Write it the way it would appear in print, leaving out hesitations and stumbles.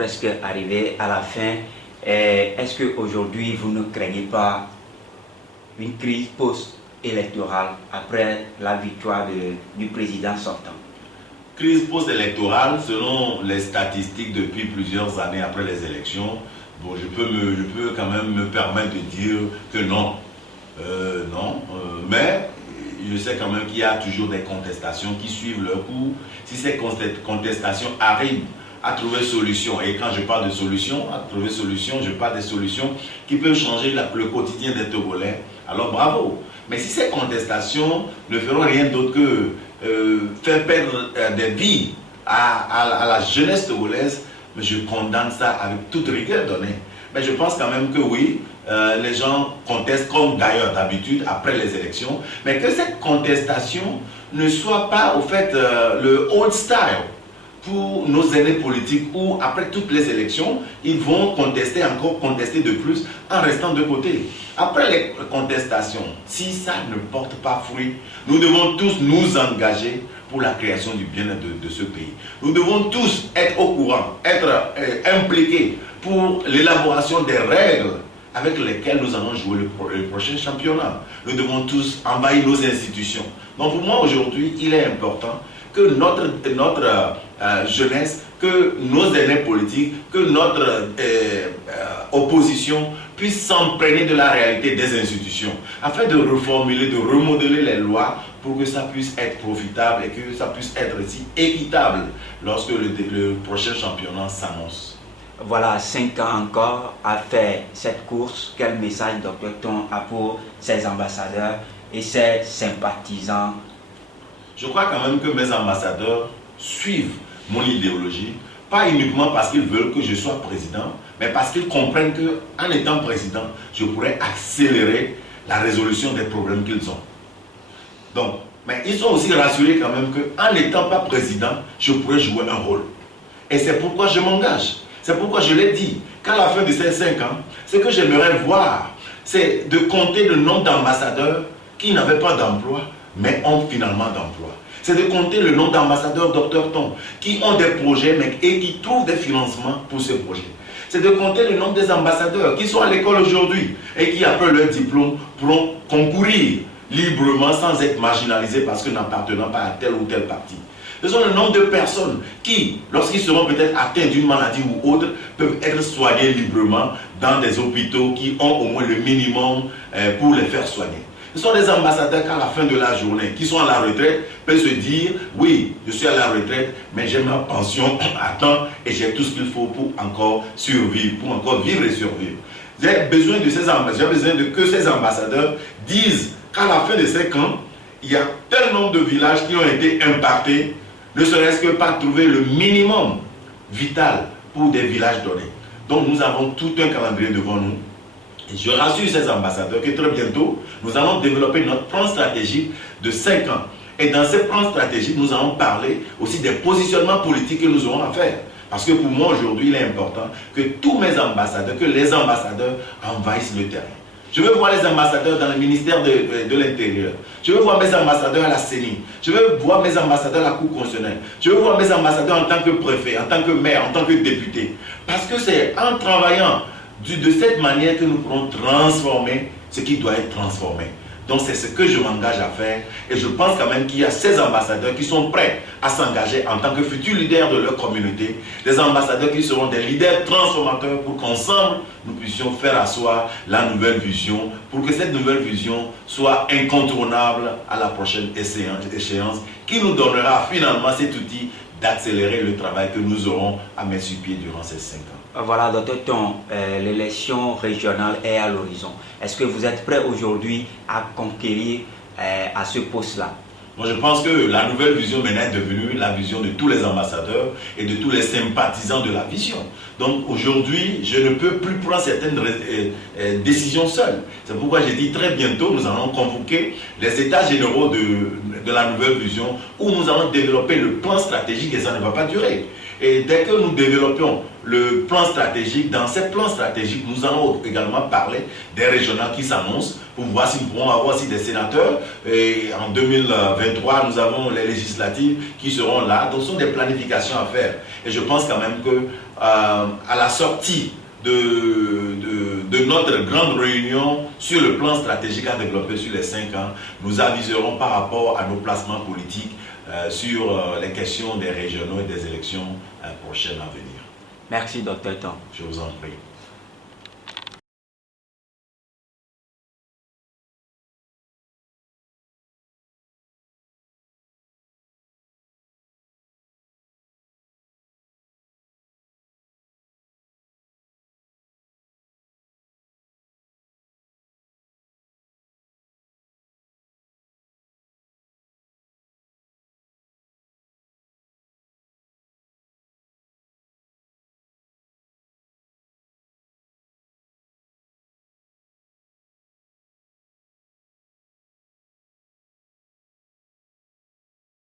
Presque arrivé à la fin. Est-ce qu'aujourd'hui, vous ne craignez pas une crise post-électorale après la victoire du président sortant? Crise post-électorale, selon les statistiques depuis plusieurs années après les élections, bon, je peux quand même me permettre de dire que non. Mais je sais quand même qu'il y a toujours des contestations qui suivent leur cours. Si ces contestations arrivent à trouver solution, et quand je parle de solution, je parle des solutions qui peuvent changer le quotidien des Togolais, alors bravo. Mais si ces contestations ne feront rien d'autre que faire perdre des vies à la jeunesse togolaise, je condamne ça avec toute rigueur donnée. Mais je pense quand même que oui, les gens contestent comme d'ailleurs d'habitude après les élections, mais que cette contestation ne soit pas au fait le old style pour nos aînés politiques où après toutes les élections, ils vont contester encore, contester de plus en restant de côté. Après les contestations, si ça ne porte pas fruit, nous devons tous nous engager pour la création du bien-être de ce pays. Nous devons tous être au courant, être impliqués pour l'élaboration des règles avec lesquelles nous allons jouer le prochain championnat. Nous devons tous envahir nos institutions. Donc pour moi aujourd'hui, il est important que notre jeunesse, que nos aînés politiques, que notre opposition puisse s'imprégner de la réalité des institutions, afin de reformuler, de remodeler les lois pour que ça puisse être profitable et que ça puisse être aussi équitable lorsque le prochain championnat s'annonce. Voilà, 5 ans encore à faire cette course. Quel message Dr Ton a pour ses ambassadeurs et ses sympathisants? Je crois quand même que mes ambassadeurs suivent mon idéologie, pas uniquement parce qu'ils veulent que je sois président, mais parce qu'ils comprennent qu'en étant président, je pourrais accélérer la résolution des problèmes qu'ils ont. Donc, mais ils sont aussi rassurés quand même qu'en n'étant pas président, je pourrais jouer un rôle. Et c'est pourquoi je m'engage. C'est pourquoi je l'ai dit, qu'à la fin de ces 5 ans, ce que j'aimerais voir, c'est de compter le nombre d'ambassadeurs qui n'avaient pas d'emploi, mais ont finalement d'emploi. C'est de compter le nombre d'ambassadeurs Dr Ton qui ont des projets et qui trouvent des financements pour ces projets. C'est de compter le nombre des ambassadeurs qui sont à l'école aujourd'hui et qui, après leur diplôme, pourront concourir librement sans être marginalisés parce que n'appartenant pas à tel ou tel parti. Ce sont le nombre de personnes qui, lorsqu'ils seront peut-être atteints d'une maladie ou autre, peuvent être soignés librement dans des hôpitaux qui ont au moins le minimum pour les faire soigner. Ce sont des ambassadeurs qu'à la fin de la journée, qui sont à la retraite, peuvent se dire, oui, je suis à la retraite, mais j'ai ma pension à temps et j'ai tout ce qu'il faut pour encore survivre, pour encore vivre et survivre. J'ai besoin de ces ambassadeurs, j'ai besoin que ces ambassadeurs disent qu'à la fin de 5 ans, il y a tel nombre de villages qui ont été impactés, ne serait-ce que par trouver le minimum vital pour des villages donnés. Donc nous avons tout un calendrier devant nous. Et je rassure ces ambassadeurs que très bientôt, nous allons développer notre plan stratégique de 5 ans. Et dans ce plan stratégique, nous allons parler aussi des positionnements politiques que nous aurons à faire. Parce que pour moi, aujourd'hui, il est important que tous mes ambassadeurs, que les ambassadeurs envahissent le terrain. Je veux voir les ambassadeurs dans le ministère de l'Intérieur. Je veux voir mes ambassadeurs à la CENI. Je veux voir mes ambassadeurs à la Cour constitutionnelle. Je veux voir mes ambassadeurs en tant que préfet, en tant que maire, en tant que député. Parce que c'est en travaillant de cette manière que nous pourrons transformer ce qui doit être transformé. Donc c'est ce que je m'engage à faire et je pense quand même qu'il y a ces ambassadeurs qui sont prêts à s'engager en tant que futurs leaders de leur communauté, des ambassadeurs qui seront des leaders transformateurs pour qu'ensemble nous puissions faire asseoir la nouvelle vision, pour que cette nouvelle vision soit incontournable à la prochaine échéance qui nous donnera finalement cet outil d'accélérer le travail que nous aurons à mettre sur pied durant ces 5 ans. Voilà, Dr Ton, l'élection régionale est à l'horizon. Est-ce que vous êtes prêt aujourd'hui à conquérir à ce poste-là? Moi, je pense que la nouvelle vision maintenant est devenue la vision de tous les ambassadeurs et de tous les sympathisants de la vision. Donc aujourd'hui, je ne peux plus prendre certaines décisions seul. C'est pourquoi j'ai dit très bientôt, nous allons convoquer les états généraux de la nouvelle vision où nous allons développer le plan stratégique et ça ne va pas durer. Et dès que nous développons le plan stratégique, dans ces plans stratégiques, nous allons également parler des régionales qui s'annoncent pour voir si nous pourrons avoir aussi des sénateurs. Et en 2023, nous avons les législatives qui seront là. Donc ce sont des planifications à faire. Et je pense quand même que à la sortie de notre grande réunion sur le plan stratégique à développer sur les 5 ans, nous aviserons par rapport à nos placements politiques sur les questions des régionaux et des élections prochaines à venir. Merci, Dr. Tom. Je vous en prie.